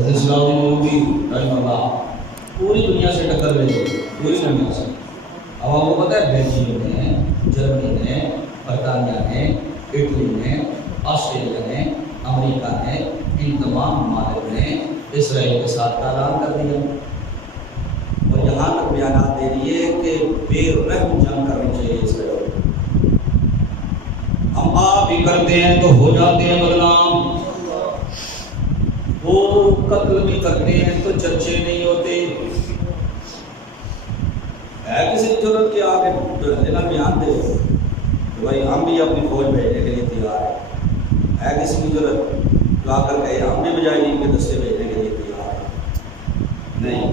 حضرت صلاح الدین ایوبی رحمہ اللہ پوری دنیا سے ٹکر لے گئے، پوری دنیا سے۔ اب آپ کو پتہ ہے بیلجیم نے، جرمنی نے، برطانیہ نے، اٹلی نے، آسٹریلیا نے، امریکہ نے، ان تمام ممالک نے اسرائیل کے ساتھ اعلان کر دیا، اور یہاں تک بیانات دے دیے کہ بے رحم جنگ کرنی چاہیے اسرائیل۔ ہم آپ ہی کرتے ہیں تو ہو جاتے ہیں بدنام، وہ قتل بھی کرتے ہیں تو چرچے نہیں ہوتے۔ ہے کسی کی ضرورت کہ آپ لینا بیان دے کہ بھائی ہم بھی اپنی فوج بھیجنے کے لیے تیار ہیں؟ ہے کسی کی ضرورت جو آ کر کہے ہم بھی مجاہدین کے دستے بھیجنے کے لیے تیار ہیں؟ نہیں۔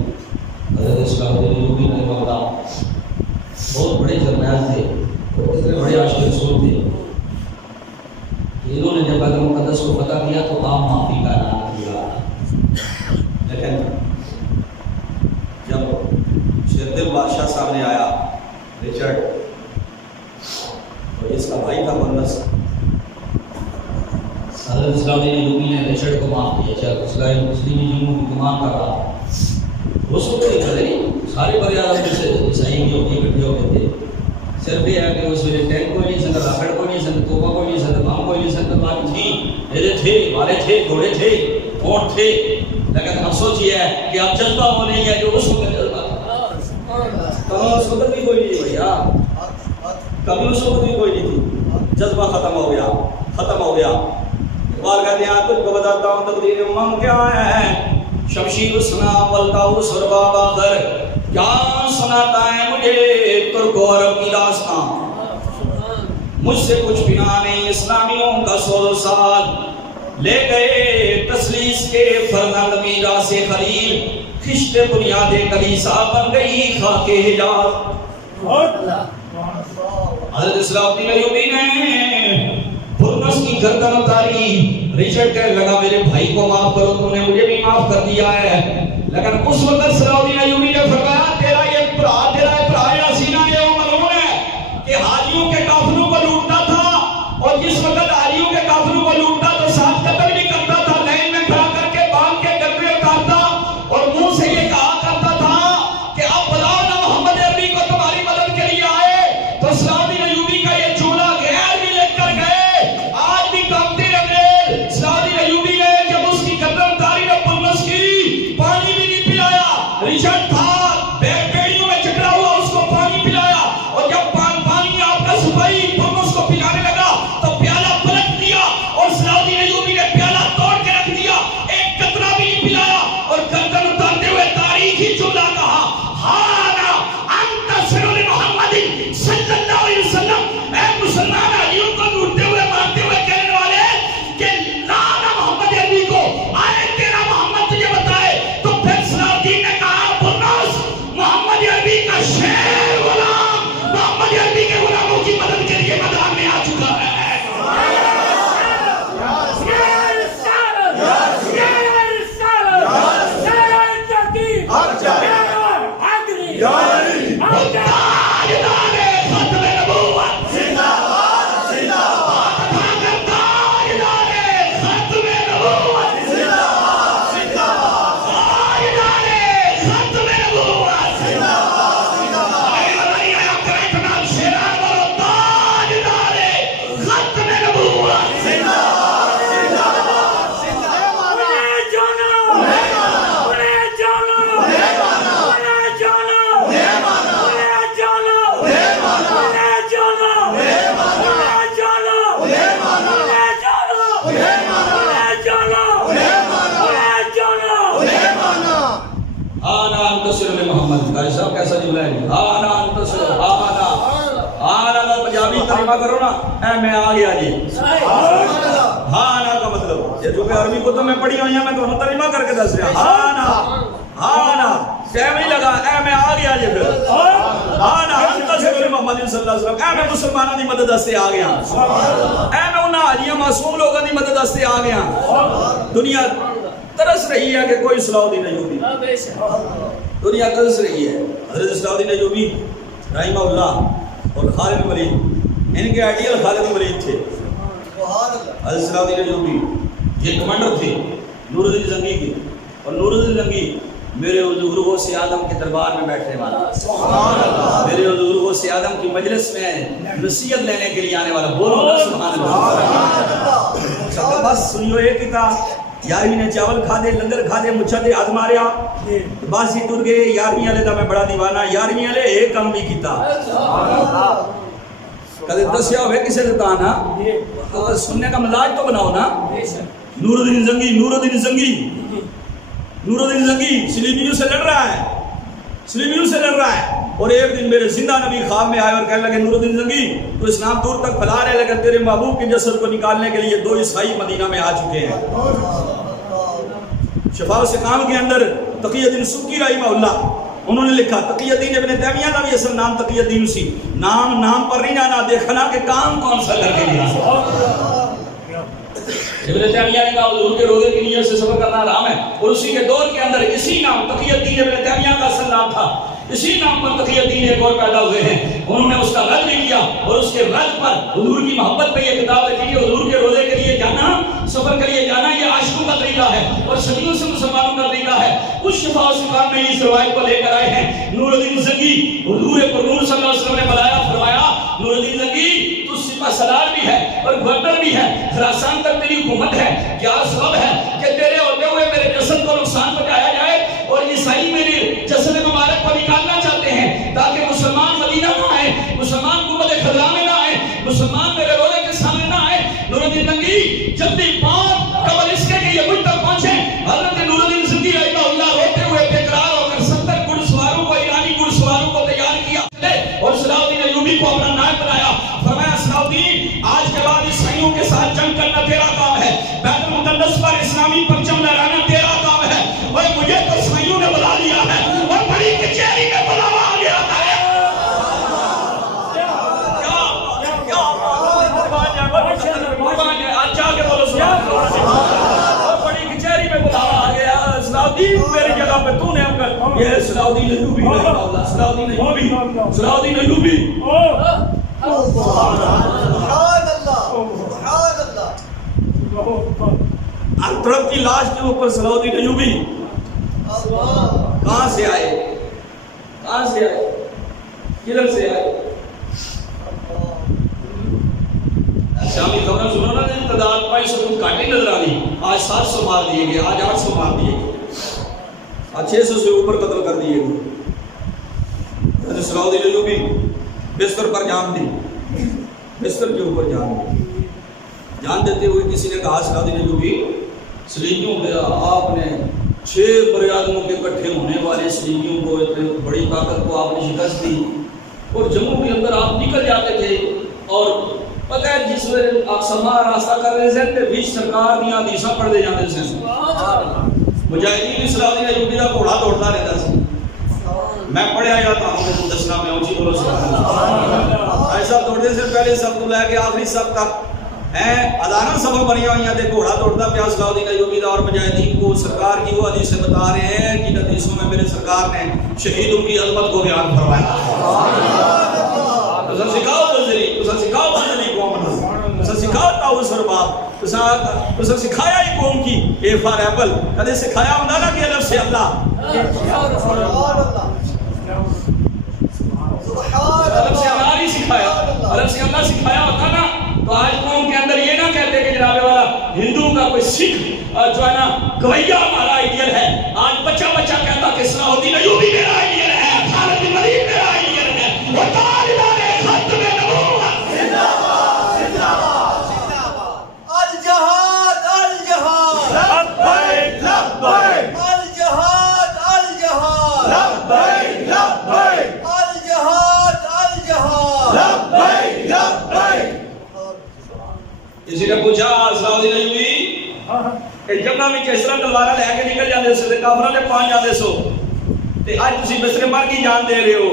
حضرت صلاح الدین ایوبی رحمہ اللہ بہت بڑے جرنیل تھے اور اتنے بڑے عاشق رسول تھے کہ انہوں نے جب بیت المقدس کو فتح کیا تو عام معافی کا اعلان کیا، لیکن جب شیردل بادشاہ سامنے آیا رچرڈ، تو اس کا بھائی تھا برنس، حضرت صلاح الدین ایوبی نے رچرڈ کو معاف کیا۔ چل مسلم جنوں کی گمان کر رہا اس وقت یہ کرے سارے بڑے عالم سے عیسائی بھی ہوتے اکٹھے ہوتے تھے، صرف یہ ہے کہ اس ویلے ٹینک کوئی نہیں سکتا، راکٹ کوئی نہیں سکتا، توپا کوئی نہیں سکتا، بم کوئی نہیں سکتا، بات تھی میرے تھے والے تھے گھوڑے تھے اونٹ تھے، لیکن افسوس یہ ہے کہ اب جذبہ وہ نہیں ہے جو اس وقت جذبہ تھا۔ کہاں اس وقت بھی کوئی نہیں بھیا، کبھی اس وقت بھی کوئی نہیں تھی، جذبہ ختم ہو گیا، ختم ہو گیا۔ اقبال کہتے ہیں تجھ کو بتاتا ہوں تقدیر امم کیا ہے، شمشیر سنا والتاؤس اور باب آخر، کیا سناتا ہے مجھے ترک و عرب کی داستان، مجھ سے کچھ بنا نہیں اسلامیوں کا 100 سال، لے گئے تسلیس کے فرزند میراث خلیل، خشت بنیاد کلیسا بن گئی خاک حجاز۔ حضرت صلاح الدین ایوبی نے برنس کی گردن اتاری، رچرڈ کہنے لگا میرے بھائی کو معاف کرو، تم نے مجھے بھی معاف کر دیا ہے، لیکن اس وقت صلاح الدین ایوبی نے فرمایا تیرا یہ بھرا یاسینہ یہ وہ ملعون ہے کہ حاجیوں کے کافروں کو لوٹتا تھا، اور جس وقت حاجیوں کے کافروں کو لوٹتا تو ساتھ قتل بھی کرتا تھا، لائن میں کھڑا کر کے باندھ کے گردے اتارتا اور منہ سے یہ کہا کرتا تھا کہ اب بلاؤ نہ محمد عربی کو تمہاری مدد کے لیے آئے، تو صلاح الدین ایوبی کا یہ جملہ غیر بھی لے کر گئے، آج بھی کامتے ہیں۔ صلاح الدین ایوبی نے جب اس کی گردن اتاری نے برنس کی، پانی بھی نہیں پلایا، رچرڈ تھا بیڑیوں میں چکرا ہوا اس کو پانی پلایا، اور جب پانی آپ کا سپاہی برنس کو پلانے لگا تو پیالہ پلٹ دیا، اور صلاح الدین ایوبی نے پیالہ توڑ کے رکھ دیا، ایک قطرہ بھی نہیں پلایا، اور گردن اتارتے ہوئے تاریخی جملہ کہا ہانا انت سر محمد صلی اللہ علیہ وسلم، اے مسلمان حاجیوں کو لوٹتے ہوئے مارتے ہوئے کہنے والے کہ لانا محمد عربی کو، آئے تیرا محمد تجھے بتائے، تو پھر صلاح الدین نے کہا برنس محمد عربی کا شیر غلام محمد عربی کے غلاموں کی مدد کے لیے میدان میں آ چکا ہے۔ صاحب کیسا جملہ ہے، آنا انتصر، آنا پنجابی ترجمہ کرو نا، اے میں آ گیا جی، آنا کا مطلب یہ جو کہ عربی کو تو میں پڑھی ہوئی ہیں، میں تو ترجمہ کر کے دس رہا، آنا ٹائم نہیں لگا، اے میں آ گیا جی، پھر آنا انتصر محمد صلی اللہ علیہ وسلم، اے میں مسلمانوں دی مدد واسطے آ گیا، اے میں انہاں حاجیاں معصوم لوگوں دی مدد واسطے آ گیا۔ دنیا ترس رہی ہے کہ کوئی صلاح الدین ایوبی، دنیا ترس رہی ہے۔ حضرت صلاح الدین ایوبی رحمہ اللہ اور خالد بن ولید ان کے آئیڈیل خالد بن ولید تھے۔ حضرت صلاح الدین ایوبی یہ کمانڈر تھے نور الدین زنگی کے، اور نور الدین زنگی میرے حضور غوث اعظم کے دربار میں بیٹھنے والا، میرے حضور غوث اعظم کی مجلس میں نصیحت لینے کے لیے آنے والا، بولو نا سبحان اللہ۔ بس سنیو ایک ہی تھا، یارویں نے چاول کھا دے، لنگر کھا دے، مچھا دے ہاتھ ماریا، باسی ٹر گئے، 11ویں والے دا میں بڑا دیوانہ، 11ویں والے ایک کام بھی کیتا، کدے دسیا ہوئے کسے دیتا نا، سننے کا مزاج تو بناؤ نا۔ نور الدین زنگی، نور الدین زنگی، نور الدین زنگی سلیبیوں سے لڑ رہا ہے، سلیبیوں سے لڑ رہا ہے، اور ایک دن میرے زندہ نبی خواب میں آئے اور کہنے لگے نور الدین زنگی تو اسلام دور تک پھیلا رہے، لیکن تیرے محبوب کے جسد کو نکالنے کے لیے 2 عیسائی مدینہ میں آ چکے ہیں۔ شفاء السقام کے اندر تقی الدین سبکی رحمہ اللہ انہوں نے لکھا، تقی الدین ابن تیمیہ کا بھی اصل نام تقی الدین سی، نام پر نہیں جانا، دیکھنا کہ کام کون سا کر کے گیا۔ ابن تیمیہ نے کہا حضور کے روزے کی نیت سے سفر کرنا حرام ہے، اور اسی کے دور کے اندر اسی نام تقی الدین ابن تیمیہ کا اصل نام تھا، اسی نام پر تقی الدین ایک اور پیدا ہوئے ہیں، انہوں نے اس کا رد بھی کیا، اور اس کے رد پر حضور کی محبت پہ یہ کتاب لکھی کہ حضور کے روزے کے لیے جانا، سفر کے لیے جانا یہ عاشقوں کا طریقہ ہے اور صدیوں سے مسلمانوں کا طریقہ ہے۔ اس شفاء السقام میں اس روایت کو لے کر آئے ہیں نور الدین زنگی، حضور پر نور صلی اللہ علیہ وسلم نے بلایا، فرمایا نور الدین زنگی تو سپہ سالار بھی ہے اور گورنر بھی ہے، خراسان تک تیری حکومت ہے، کیا سبب ہے کہ تیرے ہوتے ہوئے میرے جسد کو نقصان پہنچایا جائے اور عیسائی میرے جسد مبارک کو نکالنا چاہتے ہیں تاکہ مسلمان مدینہ نہ آئے، مسلمان قوت خلا میں نہ آئے، مسلمان میرے روزے کے سامنے نہ آئے۔ نور الدین زنگی جلدی پاؤں قبل اس کے یہ مجھ تک پہنچے، حضرت نور الدین زنگی رحمہ اللہ روتے ہوئے بےقرار ہو کر 70 گھڑ سواروں کو، ایرانی گھڑ سواروں کو تیار کیا اور صلاح الدین ایوبی کو اپنا نائب بنایا، فرمایا صلاح الدین آج کے بعد عیسائیوں کے ساتھ جنگ کرنا تیرا کام ہے، بیت المقدس پر اسلامی پرچم لہرانا تیرا کام ہے، اور مجھے تو عیسائیوں نے بلا لیا ہے اور بڑی کچہری میں بلاوا آ گیا ہے۔ میری جگہ پہ تو نے یہ صلاح الدین ایوبی رحمہ اللہ، صلاح الدین ایوبی، صلاح الدین ایوبی، سبحان اللہ، سبحان اللہ، اطرب کی لاش کے اوپر صلاح الدین ایوبی کہاں سے آئے، کہاں سے آئے، کدھر سے آئے؟ شامی خبریں سنو نا، تعداد 500 کچھ کاٹی نظر آنی، آج 700 مار دیے گئے، آج 800 مار دیے گئے، آج 600 سے اوپر قتل کر دیے گئے۔ صلاح الدین ایوبی بستر پر جان دی، بستر کے اوپر جان دی، جان دیتے ہوئے کسی نے کہا صلاح الدین ایوبی سلیبیوں کے آپ نے 6 بر-اعظموں کے اکٹھے ہونے والے سلیبیوں کو، بڑی طاقت کو آپ نے شکست دی، اور جموں کے اندر آپ نکل جاتے تھے، اور پتہ ہے جس میں آپ سما راستہ کر رہے تھے تے بیچ سرکار دیا حدیثاں پڑھ دے جاتے تھے، مجاہدین صلاح الدین ایوبی کا گھوڑا دوڑتا رہتا سی، میں پڑھیا جاتا ہوں دسنا میں اونچی بولو سبحان اللہ، ایسا دوڑنے سے پہلے سب کو لے کے آخری سب تک ادانا سبب بنیا ہوئی ہیں، گھوڑا دوڑتا پیا صلاح الدین ایوبی کا، اور مجاہدین کو سرکار کی وہ حدیثیں بتا رہے ہیں کہ حدیثوں میں میرے سرکار نے شہیدوں کی عظمت کو بیان فرمایا۔ سکھاؤ بزری، سکھاؤ بزری قوم نے، سکھاؤ تاؤس اور باپ، سکھایا ہی قوم کی اے فار ایپل، کدے سکھایا ہونا نا کہ الف سے اللہ، الف سے اللہ نہیں سکھایا، الف سے اللہ سکھایا ہوتا نا تو آج قوم کے اندر یہ نہ کہتے کہ جناب والا ہندو کا کوئی سکھ جو ہے نا گویا ہمارا آئیڈیل ہے، آج بچہ بچہ کہتا کہ صلاح الدین ایوبی میرا آئیڈیل ہے، خالد بن ولید میرا آئیڈیل ہے، وہ طالبان ختم نبوت زندہ باد، زندہ باد، زندہ باد، الجہاد، الجہاد، لبیک، لبیک، الجہاد، الجہاد، لبیک، لبیک، الجہاد، الجہاد، لبیک، لبیک۔ اسی نے پوچھا صلاح الدین ایوبی کہ جنگاں میں کس طرح تلوار لے کے نکل جاندے سو تے کافراں نے پان جاندے سو تے اج تسی بسر مر کی جان دے رہے ہو،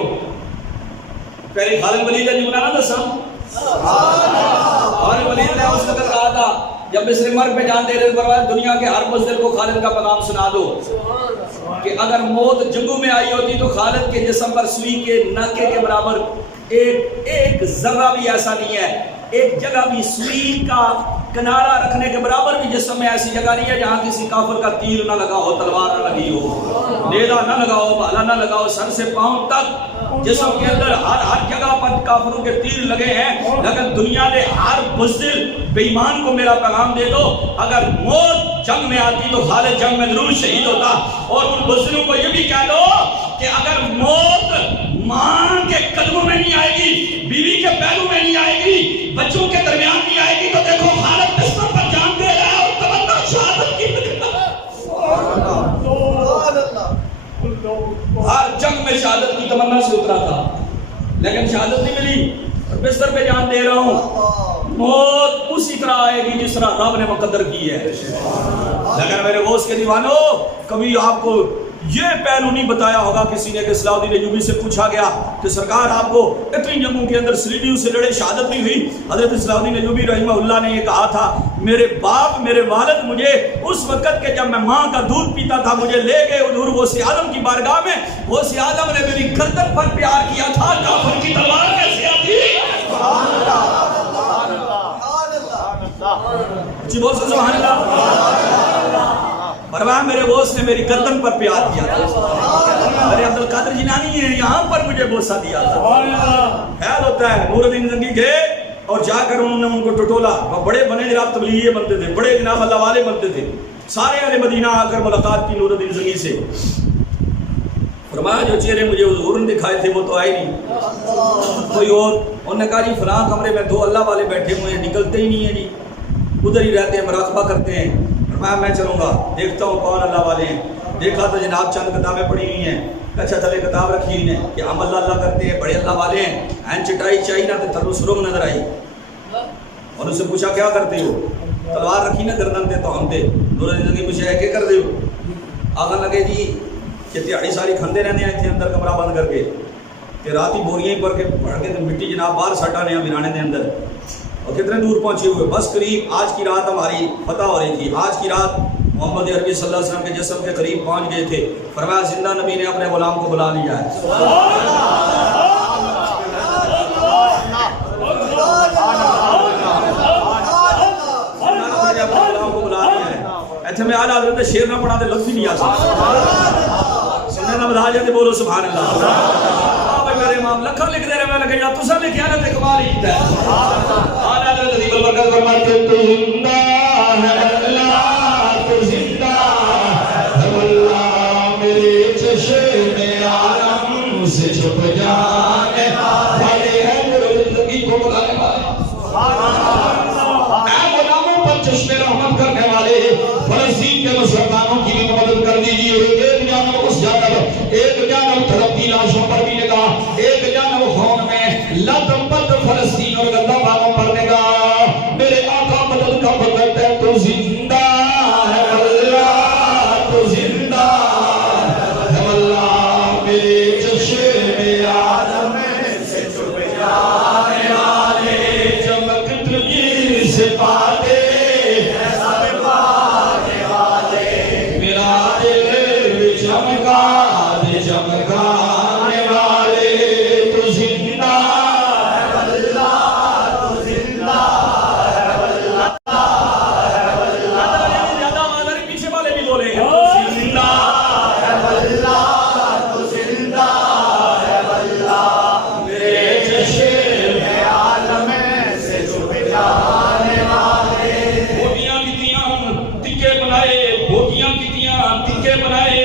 پہلے خالد ولید نے جملہ نہ دسا، خالد ولید نے اس وقت کہا تھا جب بسر مر پہ جان دے رہے ہو فرمایا دنیا کے ہر بزدل کو خالد کا پیغام سنا دو کہ اگر موت جنگوں میں آئی ہوتی تو خالد کے جسم پر سوئی کے ناکے کے برابر ایک ذرہ بھی ایسا نہیں ہے، ایک جگہ بھی سوئی کا کنارہ رکھنے کے برابر بھی جسم میں ایسی جگہ نہیں ہے جہاں کسی کافر کا تیر نہ لگا ہو، تلوار نہ لگی ہو، نیزہ نہ لگا ہو، بھالا نہ لگا ہو، سر سے پاؤں تک جسم کے اندر ہر جگہ پر کافروں کے تیر لگے ہیں۔ لیکن دنیا نے ہر بزدل بے ایمان کو میرا پیغام دے دو، اگر موت جنگ میں آتی تو خالد جنگ میں ضرور شہید ہوتا۔ اور ان بزدلوں کو یہ بھی کہہ دو کہ اگر موت ماں کے قدموں میں نہیں آئے گی، بیوی کے پہلو میں نہیں آئے گی، بچوں کے درمیان نہیں آئے گی، تو دیکھو خالد بستر پر جان دے رہا ہے اور تمنا شہادت کی ہر جنگ میں شہادت کی تمنا سے اترا تھا، لیکن شہادت نہیں ملی، بستر پہ جان دے رہا ہوں۔ موت اسی طرح آئے گی جس طرح رب نے مقدر کی ہے۔ لیکن میرے غوث کے دیوانوں، کبھی آپ کو یہ پہلو نہیں بتایا ہوگا کسی نے کہ صلاح الدین ایوبی سے پوچھا گیا کہ سرکار آپ کو اتنی جنگوں کے اندر سلیڈیوں سے لڑے شہادت نہیں ہوئی؟ حضرت صلاح الدین ایوبی رحمہ اللہ نے یہ کہا تھا، میرے باپ میرے والد مجھے اس وقت کے جب میں ماں کا دودھ پیتا تھا مجھے لے گئے حضور غوث اعظم کی بارگاہ میں، غوث اعظم نے میری گردن پر پیار کیا تھا، کافر کی تلوار کیسے آتی؟ جی بول سو سبحان اللہ۔ فرمایا میرے غوث نے میری گردن پر پیار کیا تھا، میرے عبدالقادر جنانی ہے یہاں پر مجھے بوسہ دیا تھا۔ خیال ہوتا ہے نور الدین زنگی گئے اور جا کر انہوں نے ان کو ٹٹولا، بڑے بنے جناب تبلیغی بنتے تھے، بڑے جناب اللہ والے بنتے تھے، سارے اہل مدینہ آ کر ملاقات کی نور الدین زنگی سے۔ فرمایا جو چہرے مجھے حضور نے دکھائے تھے وہ تو آئے نہیں، کوئی اور۔ انہوں نے کہا جی فلاں کمرے میں 2 اللہ والے بیٹھے ہوئے ہیں، نکلتے ہی نہیں ہیں جی، ادھر ہی رہتے ہیں، مراقبہ کرتے ہیں۔ میں چلوں گا دیکھتا ہوں کون اللہ والے ہیں۔ دیکھا تو جناب چند کتابیں پڑھی ہوئی ہیں، اچھا تھلے کتاب رکھی ہوئی ہیں کہ ہم اللہ اللہ کرتے ہیں، بڑے اللہ والے ہیں۔ این چٹائی چاہیے نہ تو تھلو سرنگ نظر آئی، اور اس سے پوچھا کیا کرتے ہو؟ تلوار رکھی نا گردن تے تو ہم تے نور الدین زنگی پوچھا ہے کیا کر دے ہو؟ آگا لگے جی کہ تہاڑی ساری کھندے رہنے ہیں اندر کمرہ بند کر کے، کہ رات ہی بوریاں ہی پڑھ کے مٹی جناب باہر سٹانے ہیں بنانے دے اندر، اور کتنے دور پہنچے ہوئے۔ بس قریب آج کی رات ہماری فتح ہو رہی تھی، آج کی رات محمد عربی صلی اللہ علیہ وسلم کے جسم کے قریب پہنچ گئے تھے۔ فرمایا زندہ نبی نے اپنے غلام کو بلا لیا ہے، ایسے میں آلہ حضرت شیر نہ پڑھا دے لطف ہی نہیں آتا، سننے نہ بدا جاتے بولو سبحان اللہ۔ میرے امام لکھر لکھ دے رہے میں لگے جا تُسا لکھ آنا تے کمال ہی ہے۔ آلہ حضرت دیبل برکت فرماتے تو زندہ ہے اللہ، تو زندہ ہے اللہ، میرے چشم عالم سے چھپ جانے والے ہیں، میرے زندگی کو بلانے والے، اے غلاموں پر چشم رحمت کرنے والے، فلسطین کے مسلمانوں کی بھی مدد کر دیجیے۔ ایک جانب اس جانب، ایک جانب تڑپتی لاشوں پر بھی نگاہ، ایک جانب خون میں لت پت فلسطین اور گندہ باموں پر نگاہ۔ میرے آقا مدد کا وقت ہے، تو زندہ ہے اللہ، تو زندہ ہے اللہ، میرے چشم عالم سے چھپ جانے والے، چمک تجھ سے پاتے چمکانے والے، تو زندہ ہے اللہ، تو زندہ ہے اللہ، زیادہ آواز پیچھے والے بھی بولے ہیں، تو زندہ ہے اللہ، تو زندہ ہے اللہ، میرے چشم عالم سے چھپ جانے والے۔ بوٹیاں کتیاں تکے بنائے، بوٹیاں کتیاں تکے بنائے،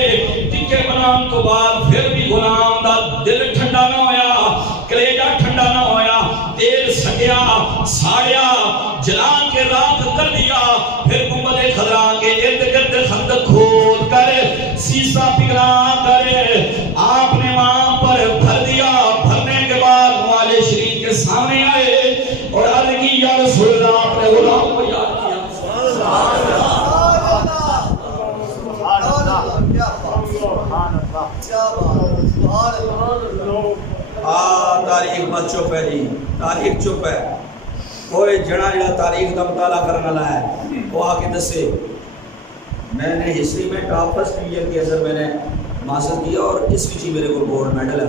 بنام تو بعد پھر بھی غلام دا دل ٹھنڈا نہ ہویا، کلیجہ ٹھنڈا نہ ہویا، تیل سکیا ساڑیا جلا کے راکھ کر دیا۔ پھر گنبد خضرا کے ارد گرد خندق کھود کر سیسا پگھلا کر آپ نے وہاں پر بھر دیا۔ بھرنے کے بعد موالے شریف کے سامنے آئے اور عرض کی یا رسول اللہ، اپنے غلام کو یاد کیا۔ تاریخ بس چپ ہے جی، تاریخ چپ ہے، کوئی جڑا جڑا تاریخ کا مطالعہ کرنے والا ہے وہ آ کے دسے۔ میں نے ہسٹری میں ٹاپ فرسٹ ایئر کے اندر میں نے ماسٹر کیا اور اس وچ ہی میرے کو گولڈ میڈل ہے۔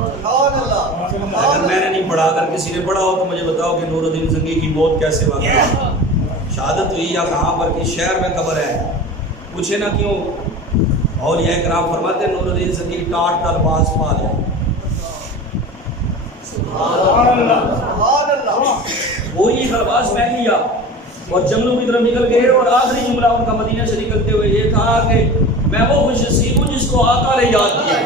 اگر میں نے نہیں پڑھا، اگر کسی نے پڑھا ہو تو مجھے بتاؤ کہ نور الدین زنگی کی موت کیسے واقع شہادت ہوئی یا کہاں پر، کس شہر میں قبر ہے، پوچھے نا کیوں؟ اولیاء کرام فرماتے ہیں نور الدین زنگی ٹاٹ تلواز پال ہے. وہی خرباز میں لیا اور جنگلوں کی طرف نکل گئے، اور آخری جملہ ان کا مدینہ سے نکلتے ہوئے یہ تھا کہ میں وہ خوش نصیب ہوں جس کو آقا نے یاد کیا.